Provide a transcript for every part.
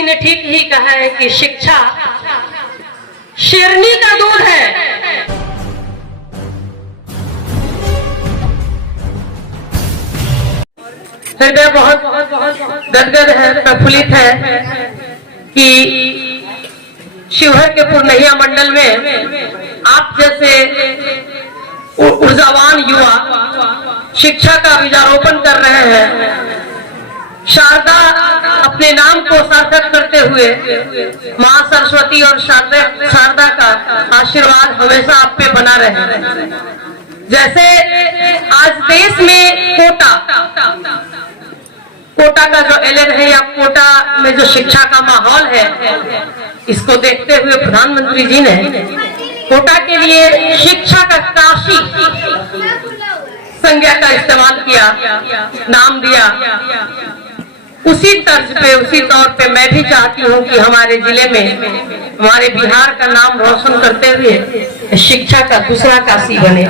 किसी ने ठीक ही कहा है कि शिक्षा शेरनी का दूध है। हृदय बहुत गदगद है, प्रफुल्लित है कि शिवहर के पुरनहिया मंडल में आप जैसे ऊर्जावान युवा शिक्षा का बीजारोपण कर रहे हैं। शारदा अपने नाम को सार्थक करते हुए मां सरस्वती और शारदा का आशीर्वाद हमेशा आप पे बना रहे। जैसे आज देश में कोटा का जो एलएन है या कोटा में जो शिक्षा का माहौल है, इसको देखते हुए प्रधानमंत्री जी ने कोटा के लिए शिक्षा का काशी संज्ञा का इस्तेमाल किया, नाम दिया। उसी तर्ज पे, उसी तौर पे मैं भी चाहती हूँ कि हमारे जिले में, हमारे बिहार का नाम रोशन करते हुए शिक्षा का दूसरा काशी बने।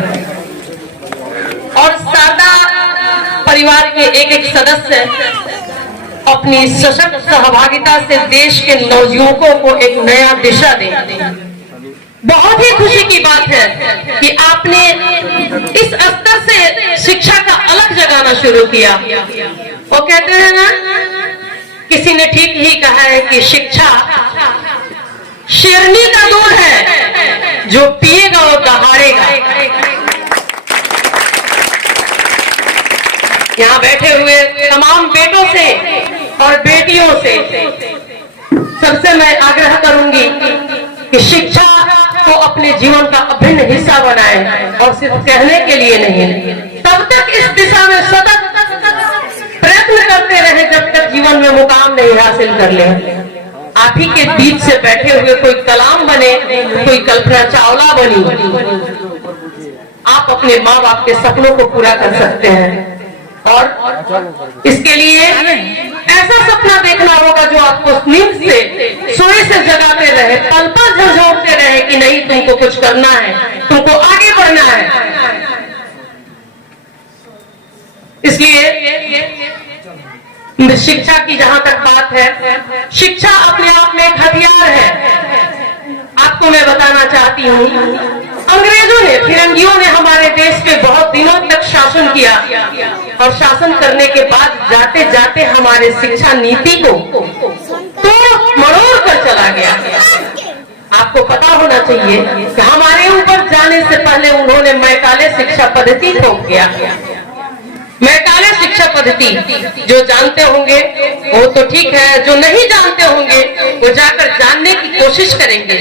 और शारदा परिवार के एक एक सदस्य अपनी सशक्त सहभागिता से देश के नवयुवकों को एक नया दिशा दे। बहुत ही खुशी की बात है कि आपने इस स्तर से शिक्षा का अलग जगाना शुरू किया। वो कहते हैं ना, किसी ने ठीक ही कहा है कि शिक्षा शेरनी का दूध है, जो पिएगा वो दहाड़ेगा। यहाँ बैठे हुए तमाम बेटों से और बेटियों से सबसे मैं आग्रह करूंगी कि शिक्षा को अपने जीवन का अभिन्न हिस्सा बनाएं और सिर्फ कहने के लिए नहीं, तब तक इस दिशा में सतत प्रयत्न करते रहे जब तक जीवन में मुकाम नहीं हासिल कर ले। आप ही के बीच से बैठे हुए कोई कलाम बने, कोई कल्पना चावला बनी। आप अपने माँ बाप के सपनों को पूरा कर सकते हैं और इसके लिए ऐसा सपना देखना होगा जो आपको नींद से, सोए से जगाते रहे, पल पल झंझोड़ते रहे कि नहीं, तुमको कुछ करना है, तुमको आगे बढ़ना है। इसलिए शिक्षा की जहां तक बात है, शिक्षा अपने आप में एक हथियार है। आपको मैं बताना चाहती हूँ, अंग्रेजों ने, फिरंगियों ने हमारे देश पे बहुत दिनों तक शासन किया और शासन करने के बाद जाते जाते हमारे शिक्षा नीति को तो मरोड़ कर चला गया। आपको पता होना चाहिए कि हमारे ऊपर जाने से पहले उन्होंने मैकाले शिक्षा पद्धति थोप दिया। मैकाले शिक्षा पद्धति, जो जानते होंगे वो तो ठीक है, जो नहीं जानते होंगे वो जाकर जानने की कोशिश करेंगे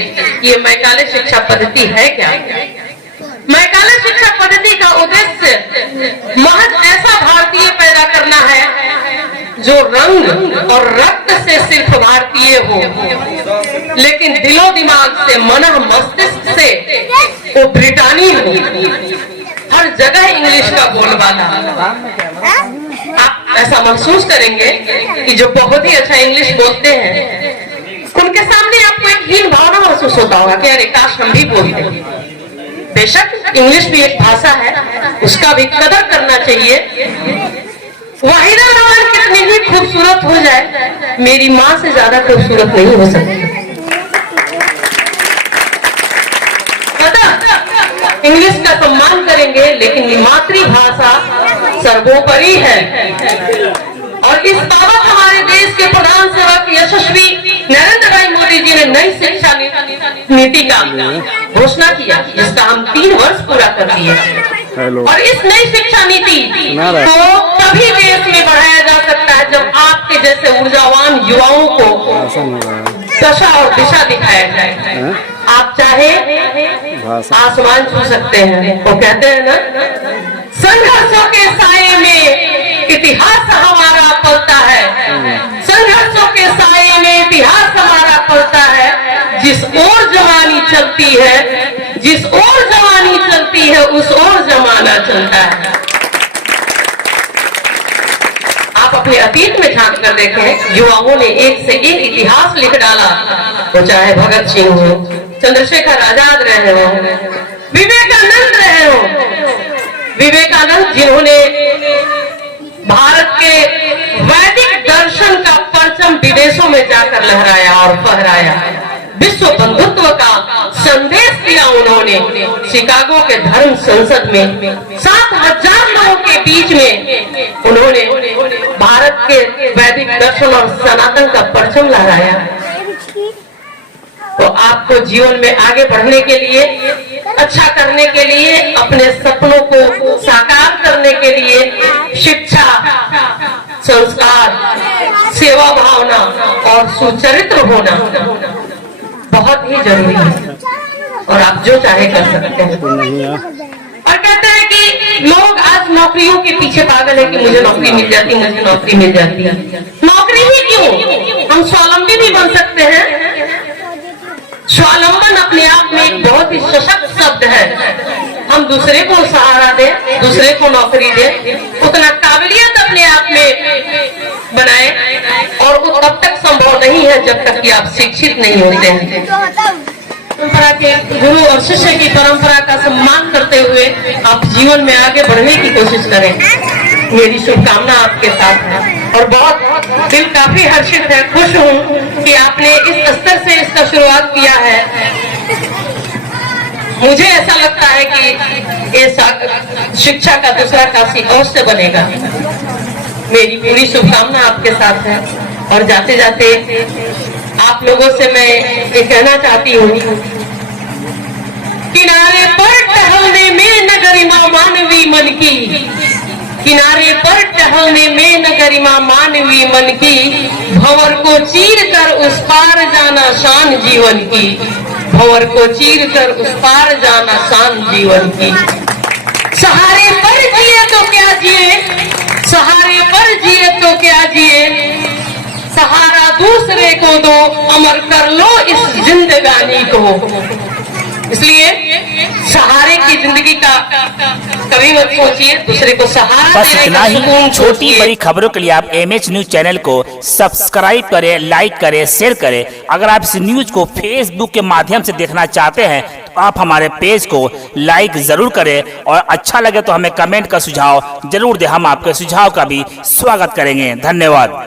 ये मैकाले शिक्षा पद्धति है क्या। मैकाले शिक्षा पद्धति का उद्देश्य महज ऐसा भारतीय पैदा करना है जो रंग और रक्त से सिर्फ भारतीय हो, लेकिन दिलो दिमाग से, मन मस्तिष्क से वो ब्रिटानी हो, हर जगह इंग्लिश का बोलबाला। आप ऐसा महसूस करेंगे कि जो बहुत ही अच्छा इंग्लिश बोलते हैं उनके सामने आपको एक हीन भावना महसूस होता होगा कि अरे काश हम भी बोलते। बेशक इंग्लिश भी एक भाषा है, उसका भी कदर करना चाहिए। वाहिदा रमान कितनी भी खूबसूरत हो जाए, मेरी माँ से ज्यादा खूबसूरत नहीं हो सकती। इंग्लिश का सम्मान करेंगे, लेकिन मातृभाषा सर्वोपरि है। और इस बाबत हमारे देश के प्रधान सेवक यशस्वी नरेंद्र भाई मोदी जी ने नई शिक्षा नीति का घोषणा किया, जिसका हम 3 वर्ष पूरा कर लिए। और इस नई शिक्षा नीति को तभी देश में बढ़ाया जा सकता है जब आपके जैसे ऊर्जावान युवाओं को दशा और दिशा दिखाया जाए। आप चाहे आसमान छू सकते हैं। वो कहते हैं ना, संघर्षों के साये में इतिहास हमारा पलता है, संघर्षों के साये में इतिहास हमारा पलता है। जिस ओर जवानी चलती है, जिस ओर जवानी चलती है, उस ओर जमाना चलता है। आप अपने अतीत में झांक कर देखें, युवाओं ने एक से एक इतिहास लिख डाला। वो चाहे भगत सिंह हो, चंद्रशेखर आजाद रहे हो, विवेकानंद रहे हो। जिन्होंने भारत के वैदिक दर्शन का परचम परचम विदेशों में जाकर लहराया और फहराया। विश्व बंधुत्व का संदेश दिया उन्होंने। शिकागो के धर्म संसद में 7,000 लोगों के बीच में उन्होंने भारत के वैदिक दर्शन और सनातन का परचम लहराया। तो आपको जीवन में आगे बढ़ने के लिए, अच्छा करने के लिए, अपने सपनों को साकार करने के लिए शिक्षा, संस्कार, सेवा भावना और सुचरित्र होना बहुत ही जरूरी है। और आप जो चाहे कर सकते हैं। और कहते हैं कि लोग आज नौकरियों के पीछे पागल है कि मुझे नौकरी मिल जाती, मुझे नौकरी मिल जाती है। नौकरी ही क्यों, हम स्वावलंबी भी बन सकते हैं। स्वावलंबन अपने आप में एक बहुत ही सशक्त शब्द है। हम दूसरे को सहारा दें, दूसरे को नौकरी दें, उतना काबिलियत अपने आप में बनाए। और वो तब तक संभव नहीं है जब तक कि आप शिक्षित नहीं होते हैं। परंपरा के गुरु और शिष्य की परंपरा का सम्मान करते हुए आप जीवन में आगे बढ़ने की कोशिश करें। मेरी शुभकामना आपके साथ है। और बहुत दिल काफी हर्षित है, खुश हूँ कि आपने इस स्तर से इसका शुरुआत किया है। मुझे ऐसा लगता है कि ये शिक्षा का दूसरा काशी अवश्य बनेगा। मेरी पूरी शुभकामना आपके साथ है। और जाते जाते आप लोगों से मैं ये कहना चाहती हूँ, किनारे पर टहलने में न गरिमा मानवी मन की, किनारे पर टहलने में न गरिमा मानवी मन की, भंवर को चीर कर उस पार जाना शान जीवन की, भंवर को चीर कर उस पार जाना शान जीवन की। सहारे पर जिए तो क्या जिए, सहारे पर जिए तो क्या जिए, सहारा दूसरे को दो, अमर कर लो इस जिंदगानी को। इसलिए सहारे की जिंदगी का कभी मत सोचिए, दूसरे को सहारा बस इतना ही। छोटी बड़ी खबरों के लिए आप MH न्यूज चैनल को सब्सक्राइब करें, लाइक करें, शेयर करें। अगर आप इस न्यूज को फेसबुक के माध्यम से देखना चाहते हैं तो आप हमारे पेज को लाइक जरूर करें और अच्छा लगे तो हमें कमेंट का सुझाव जरूर दें। हम आपके सुझाव का भी स्वागत करेंगे। धन्यवाद।